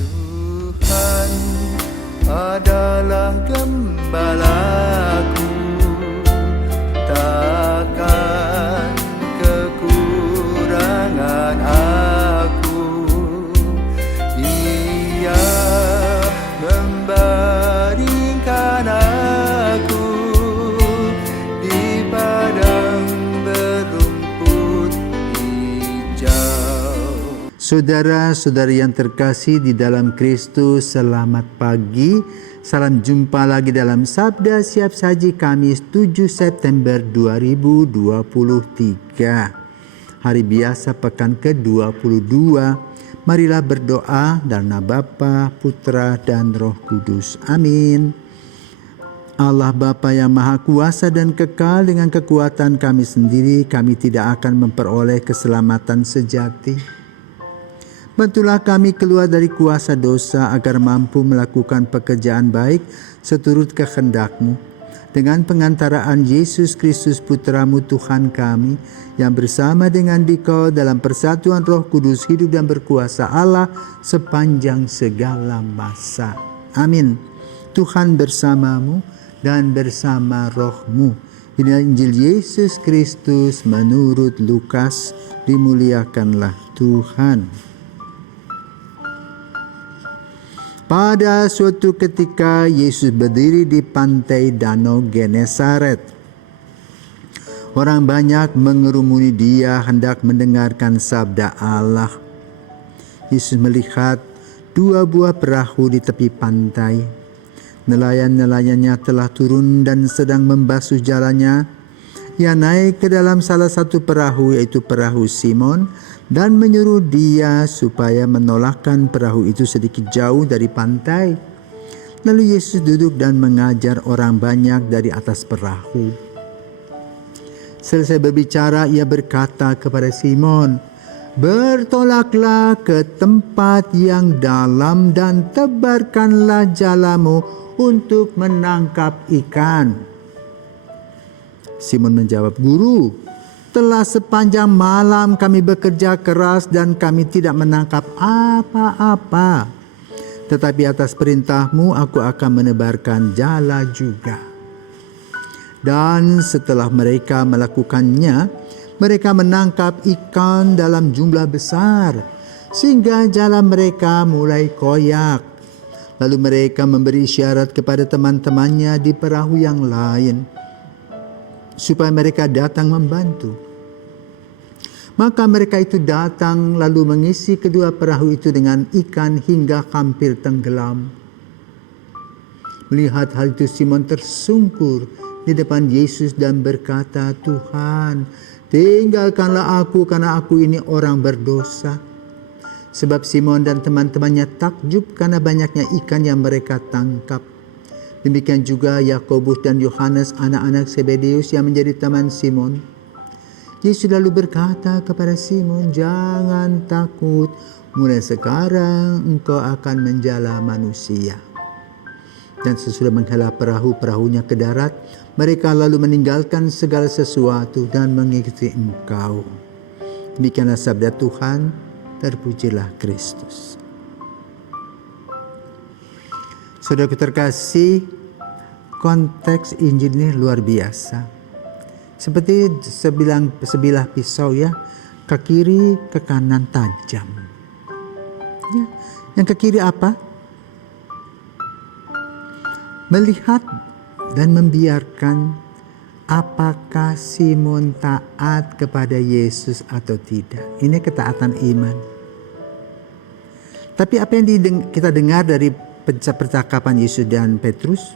Tuhan adalah gembalaku, takkan kekurangan aku. Dia membaringkan aku di padang berumput hijau. Saudara-saudari yang terkasih di dalam Kristus, selamat pagi. Salam jumpa lagi dalam Sabda Siap Saji Kamis 7 September 2023. Hari biasa pekan ke-22. Marilah berdoa dalam nama Bapa, Putra, dan Roh Kudus. Amin. Allah Bapa yang Maha Kuasa dan kekal, dengan kekuatan kami sendiri, kami tidak akan memperoleh keselamatan sejati. Bantulah kami keluar dari kuasa dosa agar mampu melakukan pekerjaan baik seturut kehendak-Mu. Dengan pengantaraan Yesus Kristus Putra-Mu Tuhan kami, yang bersama dengan Dikau dalam persatuan Roh Kudus hidup dan berkuasa Allah sepanjang segala masa. Amin. Tuhan bersamamu dan bersama rohmu. Inilah Injil Yesus Kristus menurut Lukas. Dimuliakanlah Tuhan. Pada suatu ketika Yesus berdiri di pantai Danau Genesaret. Orang banyak mengerumuni Dia hendak mendengarkan sabda Allah. Yesus melihat dua buah perahu di tepi pantai. Nelayan-nelayannya telah turun dan sedang membasuh jalannya. Ia naik ke dalam salah satu perahu, yaitu perahu Simon, dan menyuruh dia supaya menolakkan perahu itu sedikit jauh dari pantai. Lalu Yesus duduk dan mengajar orang banyak dari atas perahu. Selesai berbicara, ia berkata kepada Simon, "Bertolaklah ke tempat yang dalam dan tebarkanlah jalamu untuk menangkap ikan." Simon menjawab, "Guru, telah sepanjang malam kami bekerja keras dan kami tidak menangkap apa-apa. Tetapi atas perintah-Mu aku akan menebarkan jala juga." Dan setelah mereka melakukannya, mereka menangkap ikan dalam jumlah besar, sehingga jala mereka mulai koyak. Lalu mereka memberi isyarat kepada teman-temannya di perahu yang lain, supaya mereka datang membantu. Maka mereka itu datang lalu mengisi kedua perahu itu dengan ikan hingga hampir tenggelam. Melihat hal itu, Simon tersungkur di depan Yesus dan berkata, "Tuhan, tinggalkanlah aku karena aku ini orang berdosa." Sebab Simon dan teman-temannya takjub karena banyaknya ikan yang mereka tangkap. Demikian juga Yakobus dan Yohanes, anak-anak Zebedeus yang menjadi teman Simon. Yesus lalu berkata kepada Simon, "Jangan takut, mulai sekarang engkau akan menjala manusia." Dan sesudah menghela perahu-perahunya ke darat, mereka lalu meninggalkan segala sesuatu dan mengikuti Engkau. Demikianlah sabda Tuhan, terpujilah Kristus. Saudaraku terkasih, konteks Injil ini luar biasa. Seperti sebilah pisau ya, ke kiri ke kanan tajam. Ya, yang ke kiri apa? Melihat dan membiarkan apakah Simon taat kepada Yesus atau tidak. Ini ketaatan iman. Tapi apa yang kita dengar dari percakapan Yesus dan Petrus?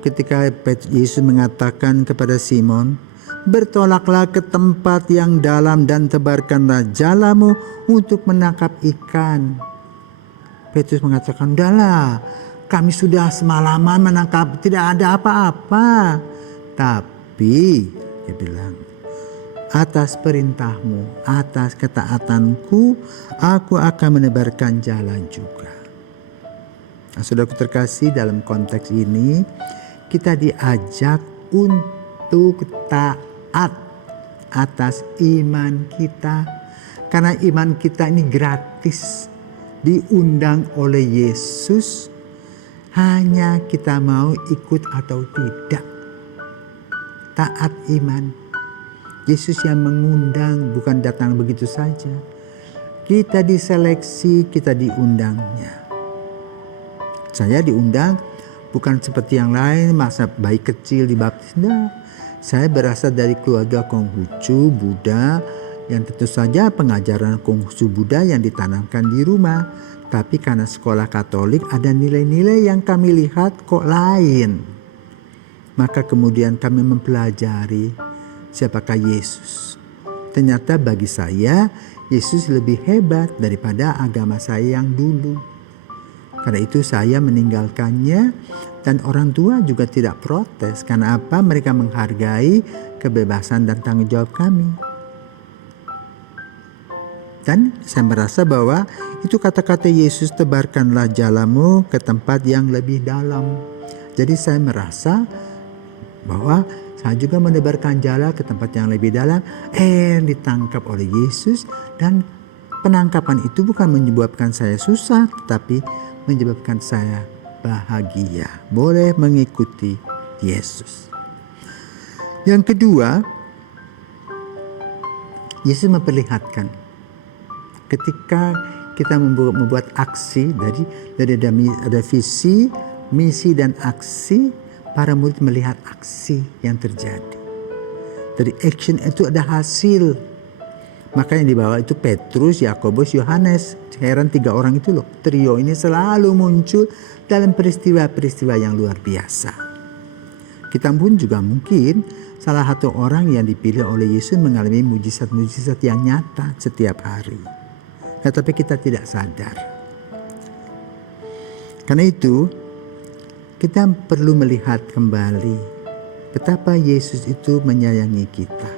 Ketika Yesus mengatakan kepada Simon, "Bertolaklah ke tempat yang dalam dan tebarkanlah jalamu untuk menangkap ikan." Petrus mengatakan, "Udahlah, kami sudah semalaman menangkap, tidak ada apa-apa." Tapi dia bilang, "Atas perintah-Mu, atas ketaatanku, aku akan menebarkan jalan juga." Nah, saudaraku terkasih, dalam konteks ini kita diajak untuk taat atas iman kita. Karena iman kita ini gratis. diundang oleh Yesus, hanya kita mau ikut atau tidak. Taat iman. Yesus yang mengundang, bukan datang begitu saja. Kita diseleksi, kita diundangnya. Saya diundang bukan seperti yang lain, masa bayi kecil dibaptis. Nah, saya berasal dari keluarga Konghucu Buddha, yang tentu saja pengajaran Konghucu Buddha yang ditanamkan di rumah. Tapi karena sekolah Katolik ada nilai-nilai yang kami lihat kok lain. Maka kemudian kami mempelajari siapakah Yesus. Ternyata bagi saya Yesus lebih hebat daripada agama saya yang dulu. Karena itu saya meninggalkannya, dan orang tua juga tidak protes. Karena apa? Mereka menghargai kebebasan dan tanggung jawab kami. Dan saya merasa bahwa itu kata-kata Yesus, tebarkanlah jalamu ke tempat yang lebih dalam. Jadi saya merasa bahwa saya juga menebarkan jala ke tempat yang lebih dalam. Ditangkap oleh Yesus, dan penangkapan itu bukan menyebabkan saya susah, tetapi menyebabkan saya bahagia. Boleh mengikuti Yesus. Yang kedua, Yesus memperlihatkan ketika kita membuat aksi, dari ada visi, misi dan aksi, para murid melihat aksi yang terjadi. Dari action itu ada hasil. Maka yang dibawa itu Petrus, Yakobus, Yohanes. Heran 3 orang itu loh. Trio ini selalu muncul dalam peristiwa-peristiwa yang luar biasa. Kita pun juga mungkin salah satu orang yang dipilih oleh Yesus mengalami mujizat-mujizat yang nyata setiap hari. Tetapi kita tidak sadar. Karena itu kita perlu melihat kembali betapa Yesus itu menyayangi kita.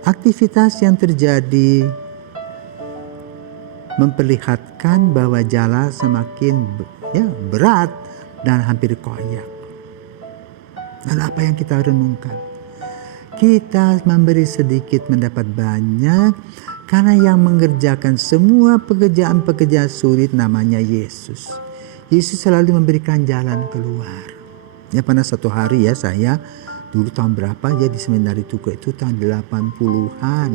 Aktivitas yang terjadi memperlihatkan bahwa jala semakin berat dan hampir koyak. Dan apa yang kita renungkan? Kita memberi sedikit mendapat banyak, karena yang mengerjakan semua pekerjaan-pekerjaan sulit namanya Yesus. Yesus selalu memberikan jalan keluar. Ya, pernah satu hari ya, saya dulu tahun berapa ya di Seminari Tugu itu tahun 80-an.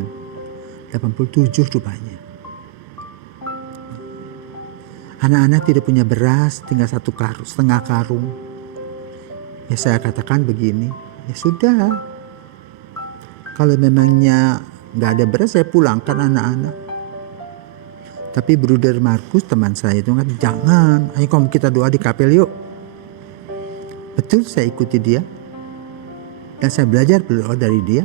87 rupanya. Anak-anak tidak punya beras, tinggal setengah karung. Ya saya katakan begini, ya sudah. Kalau memangnya gak ada beras, saya pulangkan anak-anak. Tapi Bruder Markus, teman saya itu kan, jangan, ayo kamu kita doa di kapel yuk. Betul, saya ikuti dia. Dan saya belajar berdoa dari dia.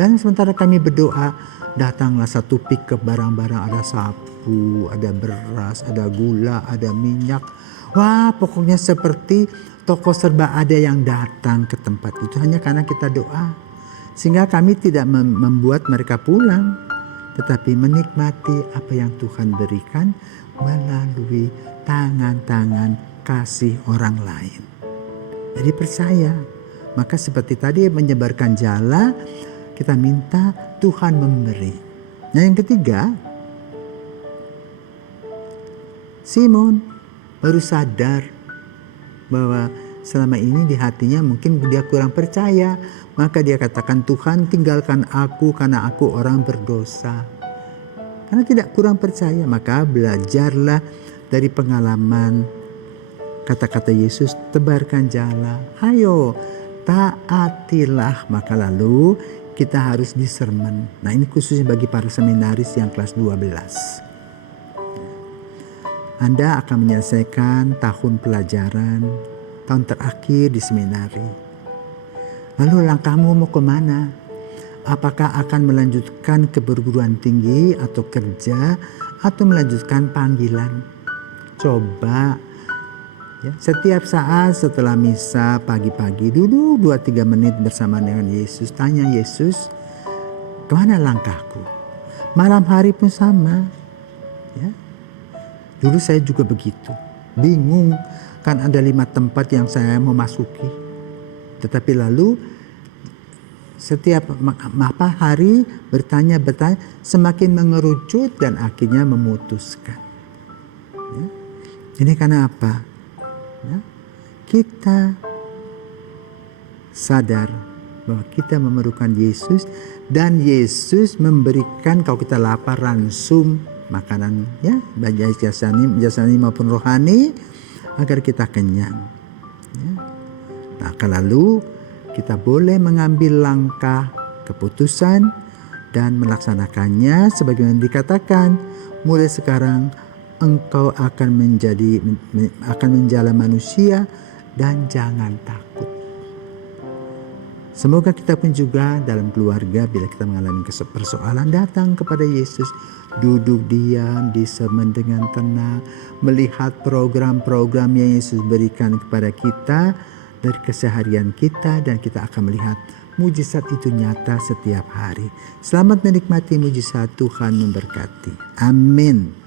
Dan sementara kami berdoa, datanglah satu pickup barang-barang, ada sapu, ada beras, ada gula, ada minyak. Wah, pokoknya seperti toko serba ada yang datang ke tempat itu hanya karena kita doa. Sehingga kami tidak membuat mereka pulang, tetapi menikmati apa yang Tuhan berikan melalui tangan-tangan kasih orang lain. Jadi percaya. Maka seperti tadi menyebarkan jala, kita minta Tuhan memberi. Nah yang ketiga, Simon baru sadar bahwa selama ini di hatinya mungkin dia kurang percaya. Maka dia katakan, Tuhan tinggalkan aku karena aku orang berdosa. Karena tidak kurang percaya, maka belajarlah dari pengalaman kata-kata Yesus, tebarkan jala. Ayo, taatilah. Maka lalu kita harus disermen. Nah ini khususnya bagi para seminaris yang kelas 12. Anda akan menyelesaikan tahun pelajaran, tahun terakhir di seminari. Lalu langkahmu mau kemana? Apakah akan melanjutkan ke perguruan tinggi atau kerja atau melanjutkan panggilan? Coba ya, setiap saat setelah misa pagi-pagi duduk 2-3 menit bersama dengan Yesus. Tanya Yesus, kemana langkahku? Malam hari pun sama. Ya. Dulu saya juga begitu. Bingung, kan ada 5 tempat yang saya mau masuki. Tetapi lalu setiap hari bertanya, semakin mengerucut dan akhirnya memutuskan. Ya. Ini karena apa? Ya. Kita sadar bahwa kita memerlukan Yesus, dan Yesus memberikan, kalau kita lapar, ransum makanan, ya, baik jasmani maupun rohani, agar kita kenyang. Ya. Nah, lalu kita boleh mengambil langkah keputusan dan melaksanakannya sebagaimana dikatakan, mulai sekarang engkau akan menjadi manusia dan jangan takut. Semoga kita pun juga dalam keluarga, bila kita mengalami persoalan, datang kepada Yesus, duduk diam di semen dengan tenang, melihat program-program yang Yesus berikan kepada kita dari keseharian kita, dan kita akan melihat mujizat itu nyata setiap hari. Selamat menikmati mujizat, Tuhan memberkati. Amin.